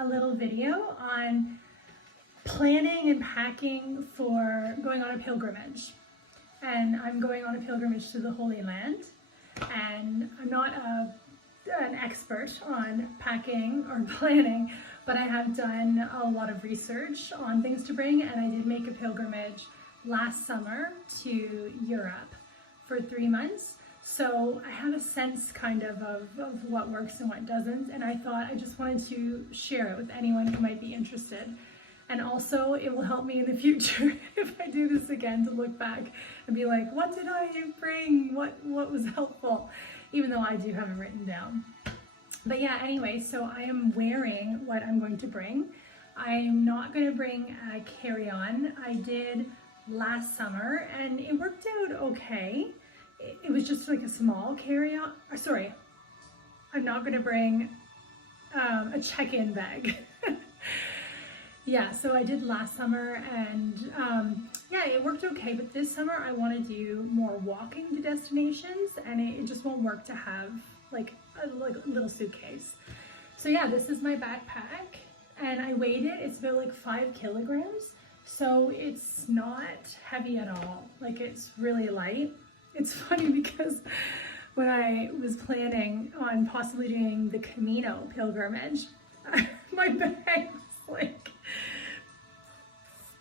a little video on planning and packing for going on a pilgrimage. And I'm going on a pilgrimage to the Holy Land, and I'm not an expert on packing or planning, but I have done a lot of research on things to bring, and I did make a pilgrimage last summer to Europe for 3 months. So I have a sense kind of what works and what doesn't, and I thought I just wanted to share it with anyone who might be interested. And also it will help me in the future if I do this again to look back and be like, what did I bring? What was helpful? Even though I do have it written down. But yeah, anyway, so I am wearing what I'm going to bring. I'm not going to bring a carry-on. I did last summer and it worked out okay. It was just like a small carry-on. Sorry, I'm not going to bring a check-in bag. Yeah, so I did last summer, and yeah, it worked okay, but this summer I want to do more walking to destinations, and it just won't work to have like a little suitcase. So yeah, this is my backpack, and I weighed it. It's about like 5 kilograms, so it's not heavy at all. Like, it's really light. It's funny because when I was planning on possibly doing the Camino pilgrimage, my bag was like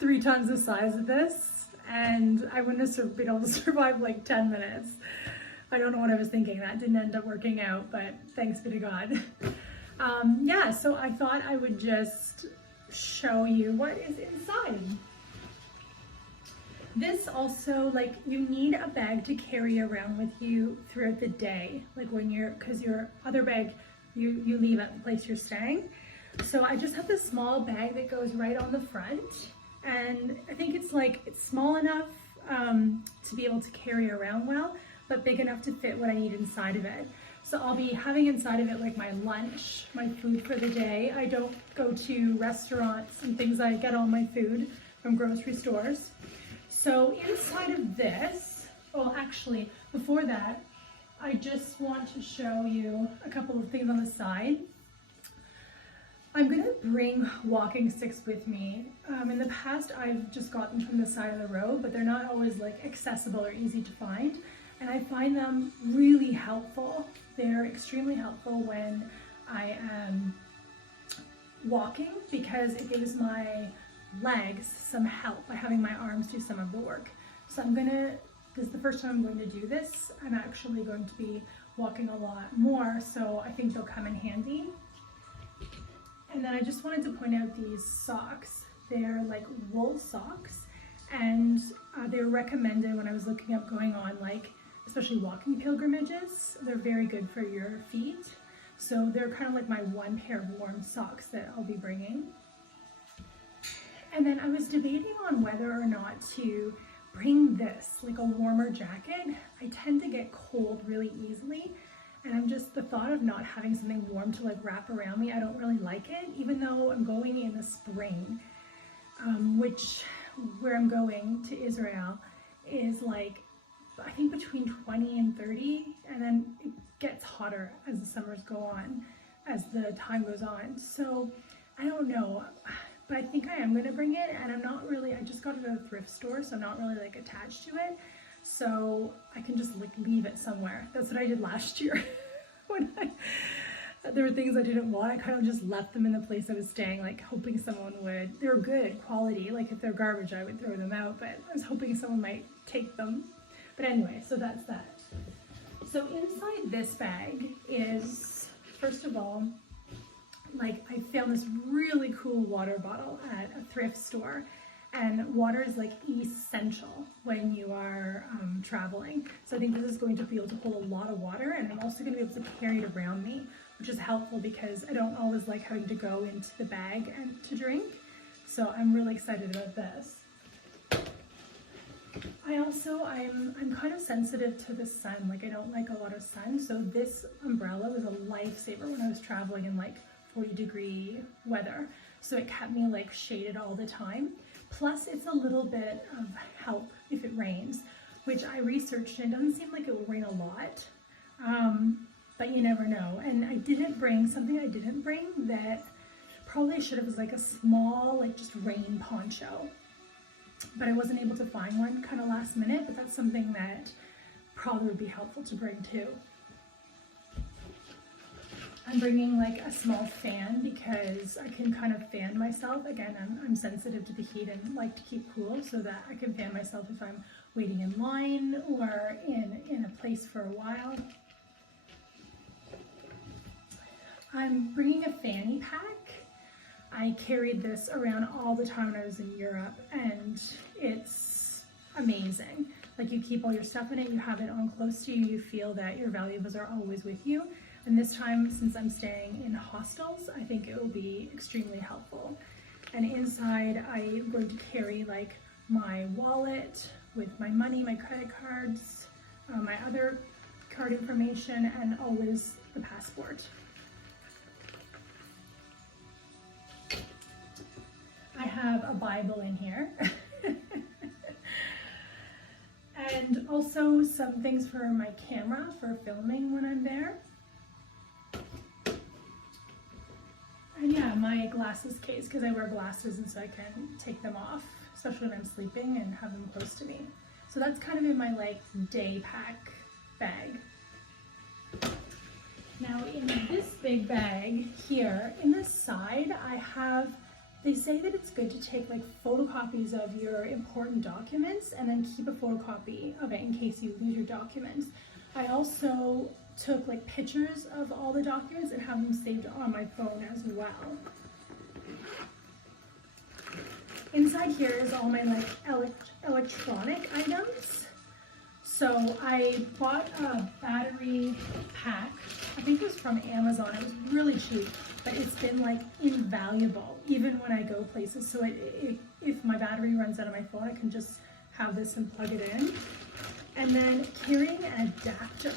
3 times the size of this, and I wouldn't have been able to survive like 10 minutes. I don't know what I was thinking. That didn't end up working out, but thanks be to God. Yeah, so I thought I would just show you what is inside. This also, like, you need a bag to carry around with you throughout the day, like when because your other bag you leave at the place you're staying. So I just have this small bag that goes right on the front, and I think it's small enough to be able to carry around well, but big enough to fit what I need inside of it. So I'll be having inside of it like my lunch, my food for the day. I don't go to restaurants and things. I get all my food from grocery stores. So inside of this, well, actually, before that, I just want to show you a couple of things on the side. I'm gonna bring walking sticks with me. In the past, I've just got them from the side of the road, but they're not always like accessible or easy to find. And I find them really helpful. They're extremely helpful when I am walking, because it gives my legs some help by having my arms do some of the work. So this is the first time I'm going to do this. I'm actually going to be walking a lot more, so I think they'll come in handy. And then I just wanted to point out these socks. They're like wool socks, and they're recommended when I was looking up going on, like, especially walking pilgrimages. They're very good for your feet. So they're kind of like my one pair of warm socks that I'll be bringing. And then I was debating on whether or not to bring this, like a warmer jacket. I tend to get cold really easily, and the thought of not having something warm to like wrap around me, I don't really like it, even though I'm going in the spring, where I'm going to Israel is like, I think between 20 and 30, and then it gets hotter as the summers go on, as the time goes on. So I don't know, but I think I am going to bring it, and I just got it at a thrift store, so I'm not really like attached to it. So I can just like leave it somewhere. That's what I did last year. There were things I didn't want, I kind of just left them in the place I was staying, like hoping someone would. They were good quality, like if they're garbage I would throw them out, but I was hoping someone might take them. But anyway, so that's that. So inside this bag is, first of all, like, I found this really cool water bottle at a thrift store, and water is like essential when you are traveling. So I think this is going to be able to hold a lot of water, and I'm also going to be able to carry it around me, which is helpful because I don't always like having to go into the bag and to drink. So I'm really excited about this. I'm kind of sensitive to the sun. Like, I don't like a lot of sun. So this umbrella was a lifesaver when I was traveling in like 40-degree weather. So it kept me like shaded all the time. Plus it's a little bit of help if it rains, which I researched, and it doesn't seem like it will rain a lot. But you never know. And something I didn't bring that probably should have was like a small, like just rain poncho, but I wasn't able to find one kind of last minute, but that's something that probably would be helpful to bring too. I'm bringing like a small fan because I can kind of fan myself. Again, I'm sensitive to the heat and like to keep cool, so that I can fan myself if I'm waiting in line or in a place for a while. I'm bringing a fanny pack. I carried this around all the time when I was in Europe, and it's amazing. Like, you keep all your stuff in it, you have it on close to you, you feel that your valuables are always with you. And this time, since I'm staying in hostels, I think it will be extremely helpful. And inside, I'm going to carry like my wallet with my money, my credit cards, my other card information, and always the passport. I have a Bible in here. And also some things for my camera for filming when I'm there. And yeah, my glasses case, because I wear glasses and so I can take them off, especially when I'm sleeping, and have them close to me. So that's kind of in my like day pack bag. Now in this big bag here, in the side, I have, they say that it's good to take like photocopies of your important documents and then keep a photocopy of it in case you lose your documents. I also took like pictures of all the documents and have them saved on my phone as well. Inside here is all my like electronic items. So I bought a battery pack. I think it was from Amazon. It was really cheap, but it's been like invaluable even when I go places. So if my battery runs out of my phone, I can just have this and plug it in. And then carrying an adapter.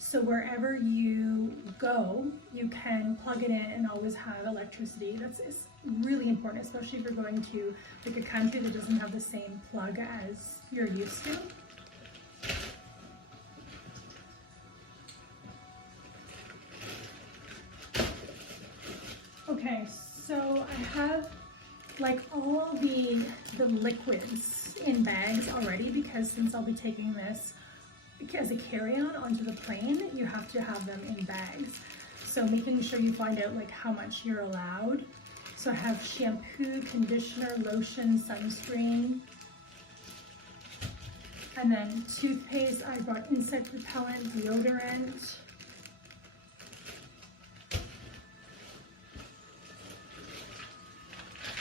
So wherever you go, you can plug it in and always have electricity. That's really important, especially if you're going to like a country that doesn't have the same plug as you're used to. Okay, so I have like all the liquids in bags already, because since I'll be taking this as a carry-on onto the plane, you have to have them in bags. So making sure you find out like how much you're allowed. So I have shampoo, conditioner, lotion, sunscreen, and then toothpaste. I brought insect repellent, deodorant.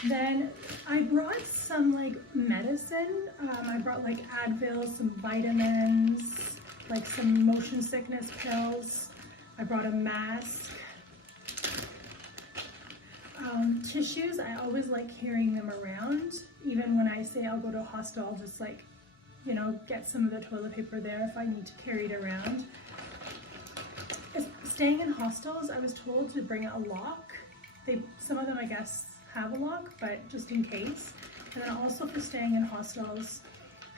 Then I brought some like medicine. I brought like Advil, some vitamins, like some motion sickness pills. I brought a mask. Tissues, I always like carrying them around. Even when I say I'll go to a hostel, I'll just like, you know, get some of the toilet paper there if I need to carry it around. Staying in hostels, I was told to bring a lock. Some of them, I guess, have a lock, but just in case. And then also for staying in hostels,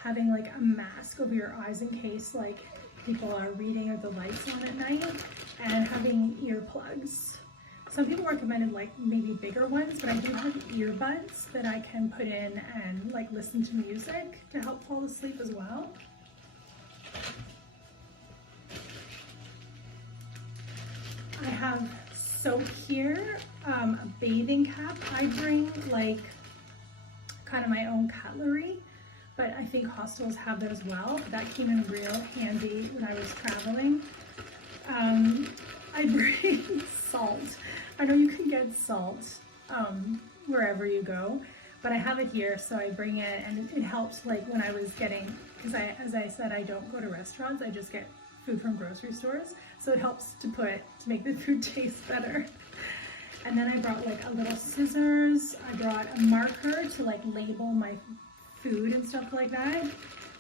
having like a mask over your eyes in case like people are reading or the lights on at night, and having earplugs. Some people recommended like maybe bigger ones, but I do have earbuds that I can put in and like listen to music to help fall asleep as well. I have soap here, a bathing cap. I bring like kind of my own cutlery, but I think hostels have that as well. That came in real handy when I was traveling. I bring salt. I know you can get salt wherever you go, but I have it here, so I bring it, and it helps like when I was getting, because as I said, I don't go to restaurants, I just get food from grocery stores, so it helps to make the food taste better. And then I brought like a little scissors. I brought a marker to like label my food and stuff like that.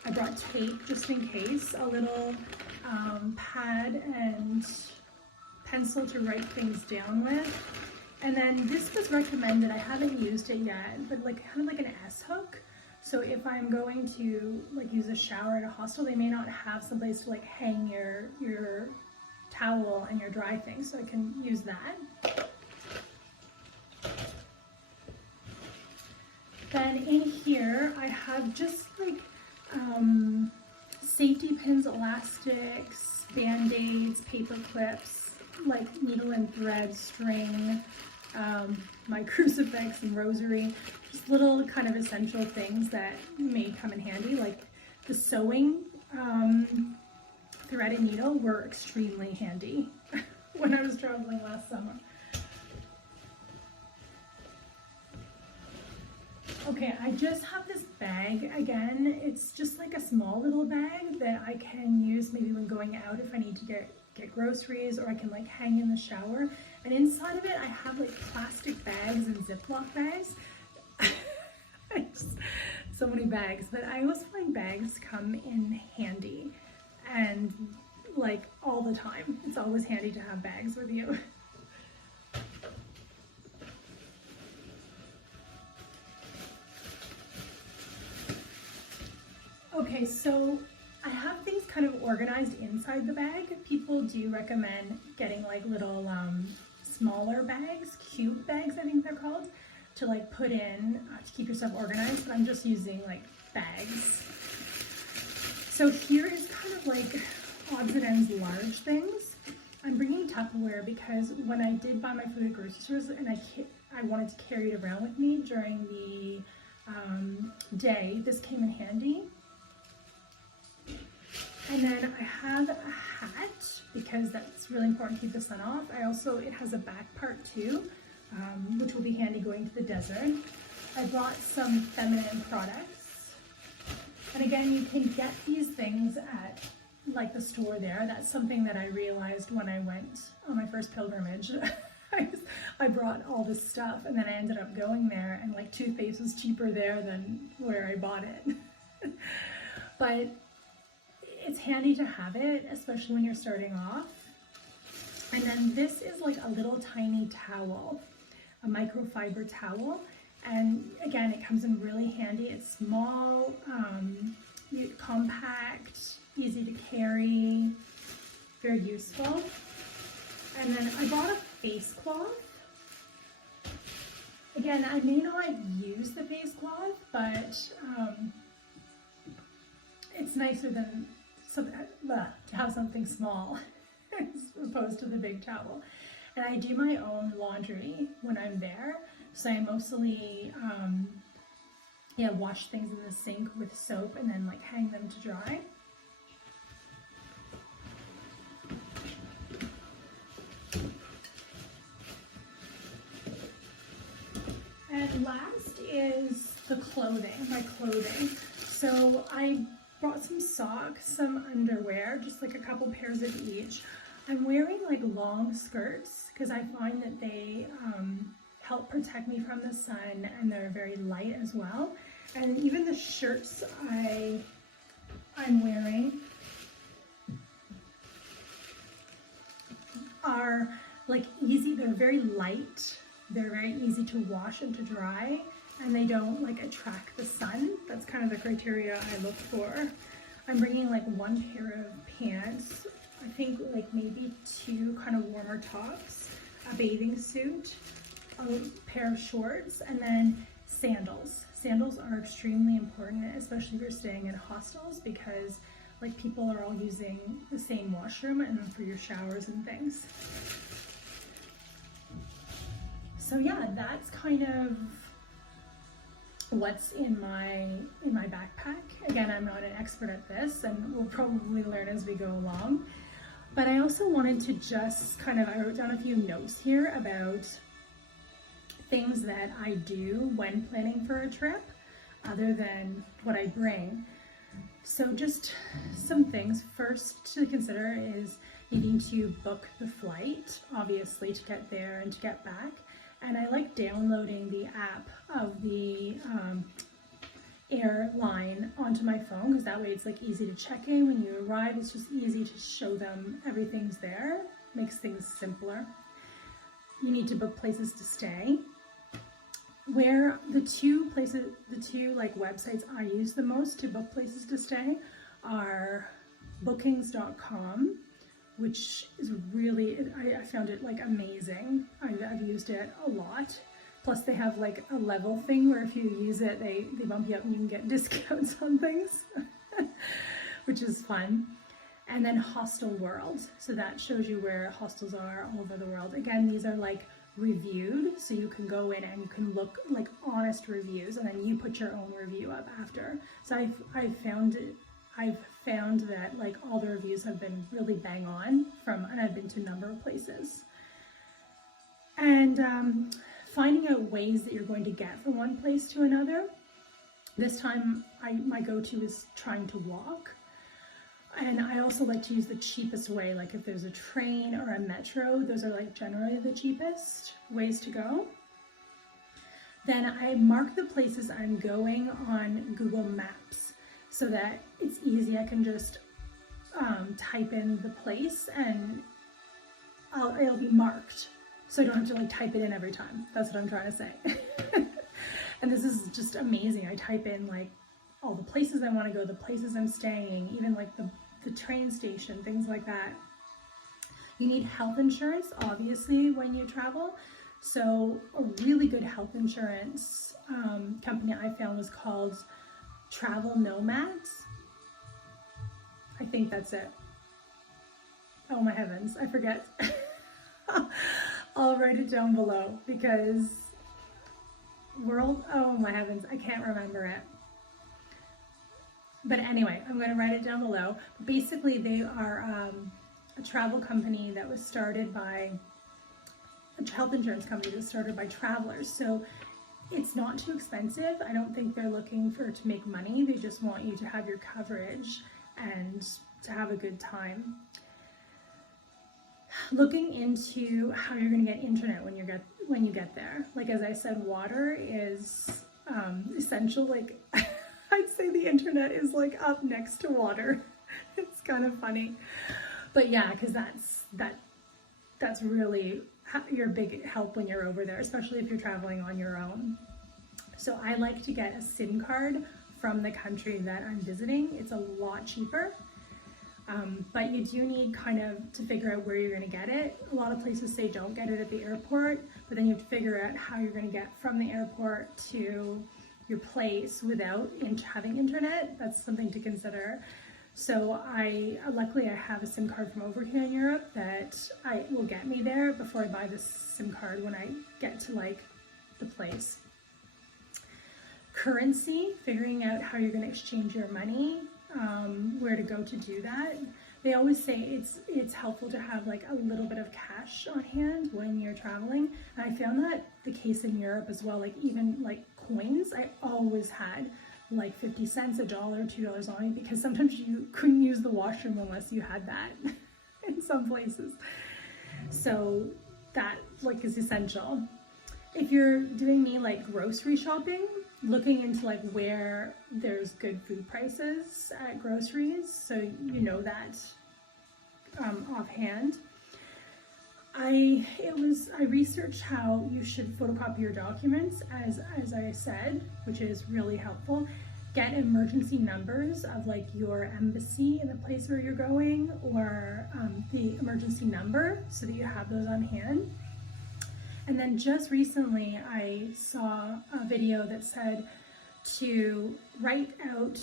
I brought tape just in case, a little pad and pencil to write things down with. And then this was recommended, I haven't used it yet, but like kind of like an S-hook. So if I'm going to like use a shower at a hostel, they may not have someplace to like hang your towel and your dry things, so I can use that. Then in here, I have just like safety pins, elastics, band-aids, paper clips, like needle and thread, string, my crucifix and rosary, just little kind of essential things that may come in handy, like the sewing thread and needle were extremely handy when I was traveling last summer. Okay, I just have this bag again. It's just like a small little bag that I can use maybe when going out if I need to get groceries, or I can like hang in the shower. And inside of it, I have like plastic bags and Ziploc bags. So many bags, but I always find bags come in handy and like all the time. It's always handy to have bags with you. Okay, so I have things kind of organized inside the bag. People do recommend getting like little smaller bags, cube bags I think they're called, to like put in to keep yourself organized, but I'm just using like bags. So here is kind of like odds and ends large things. I'm bringing Tupperware because when I did buy my food at grocery stores and I wanted to carry it around with me during the day, this came in handy. And then I have a hat because that's really important to keep the sun off. It has a back part too, which will be handy going to the desert. I brought some feminine products. And again, you can get these things at like the store there. That's something that I realized when I went on my first pilgrimage. I brought all this stuff and then I ended up going there and like toothpaste was cheaper there than where I bought it. But it's handy to have it, especially when you're starting off. And then this is like a little tiny towel, a microfiber towel. And again, it comes in really handy. It's small, compact, easy to carry, very useful. And then I bought a face cloth. Again, I may not use the face cloth, but it's nicer than to have something small as opposed to the big towel. And I do my own laundry when I'm there, so I mostly wash things in the sink with soap and then like hang them to dry. And last is the clothing, my clothing. So I brought some socks, some underwear, just like a couple pairs of each. I'm wearing like long skirts because I find that they help protect me from the sun and they're very light as well. And even the shirts I'm wearing are like easy, they're very light, they're very easy to wash and to dry, and they don't like attract the sun. That's kind of the criteria I look for. I'm bringing like one pair of pants, I think like maybe two kind of warmer tops, a bathing suit, a pair of shorts, and then sandals. Sandals are extremely important, especially if you're staying in hostels, because like people are all using the same washroom and for your showers and things. So yeah, that's kind of what's in my backpack. Again, I'm not an expert at this and we'll probably learn as we go along. But I also wanted to just I wrote down a few notes here about things that I do when planning for a trip other than what I bring. So just some things. First to consider is needing to book the flight, obviously, to get there and to get back. And I like downloading the app of the airline onto my phone, because that way it's like easy to check in when you arrive. It's just easy to show them everything's there, makes things simpler. You need to book places to stay. Where the two like websites I use the most to book places to stay are bookings.com, which is really, I found it like amazing. I've used it a lot. Plus they have like a level thing where if you use it, they bump you up and you can get discounts on things, which is fun. And then Hostel World. So that shows you where hostels are all over the world. Again, these are like reviewed, so you can go in and you can look like honest reviews, and then you put your own review up after. So I've found that like all the reviews have been really bang on and I've been to a number of places. And finding out ways that you're going to get from one place to another. This time my go-to is trying to walk. And I also like to use the cheapest way, like if there's a train or a metro, those are like generally the cheapest ways to go. Then I mark the places I'm going on Google Maps so that it's easy. I can just type in the place and it'll be marked. So I don't have to like type it in every time. That's what I'm trying to say. And this is just amazing. I type in like all the places I want to go, the places I'm staying, even like the train station, things like that. You need health insurance, obviously, when you travel. So a really good health insurance company I found was called Travel Nomads. I think that's it. Oh my heavens, I forget. I'll write it down below because oh my heavens, I can't remember it. But anyway, I'm going to write it down below. Basically, they are a travel company that was started by, a health insurance company that was started by travelers. So it's not too expensive. I don't think they're looking to make money. They just want you to have your coverage and to have a good time. Looking into how you're going to get internet when you get there. Like as I said, water is essential. Like I'd say the internet is like up next to water. It's kind of funny, but yeah, because that's really your big help when you're over there, especially if you're traveling on your own. So I like to get a SIM card from the country that I'm visiting. It's a lot cheaper, but you do need kind of to figure out where you're going to get it. A lot of places say don't get it at the airport, but then you have to figure out how you're going to get from the airport to your place without having internet. That's something to consider. So luckily I have a SIM card from over here in Europe that will get me there before I buy this SIM card when I get to like the place. Currency, figuring out how you're going to exchange your money, where to go to do that. They always say it's helpful to have like a little bit of cash on hand when you're traveling. And I found that the case in Europe as well, like even like coins, I always had like 50 cents, $1, $2 on me, because sometimes you couldn't use the washroom unless you had that in some places. So that like is essential. If you're doing me like grocery shopping, looking into like where there's good food prices at groceries, so you know that offhand. I researched how you should photocopy your documents as I said, which is really helpful. Get emergency numbers of like your embassy in the place where you're going, or the emergency number, so that you have those on hand. And then just recently I saw a video that said to write out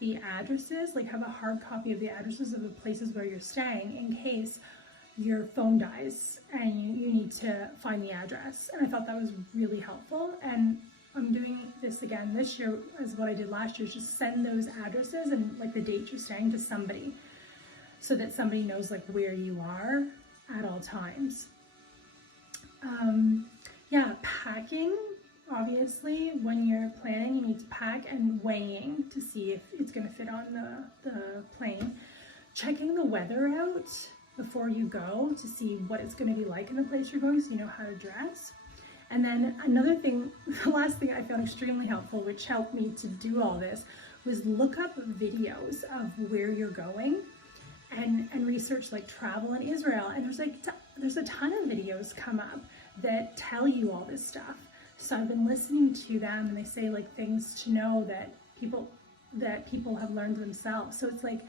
the addresses, like have a hard copy of the addresses of the places where you're staying in case your phone dies and you need to find the address. And I thought that was really helpful. And I'm doing this again this year as what I did last year, is just send those addresses and like the date you're staying to somebody, so that somebody knows like where you are at all times. Yeah, packing, obviously, when you're planning, you need to pack, and weighing to see if it's going to fit on the plane. Checking the weather out before you go to see what it's going to be like in the place you're going, so you know how to dress. And then another thing, the last thing I found extremely helpful, which helped me to do all this, was look up videos of where you're going and research like travel in Israel. And there's a ton of videos come up that tell you all this stuff. So I've been listening to them, and they say like things to know that people have learned themselves. So it's like,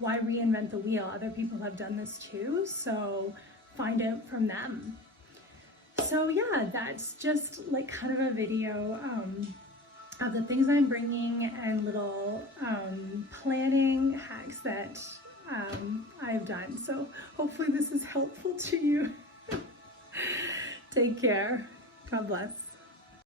why reinvent the wheel? Other people have done this too, so find out from them. So yeah, that's just like kind of a video of the things I'm bringing and little planning hacks that I've done. So hopefully this is helpful to you. Take care. God bless.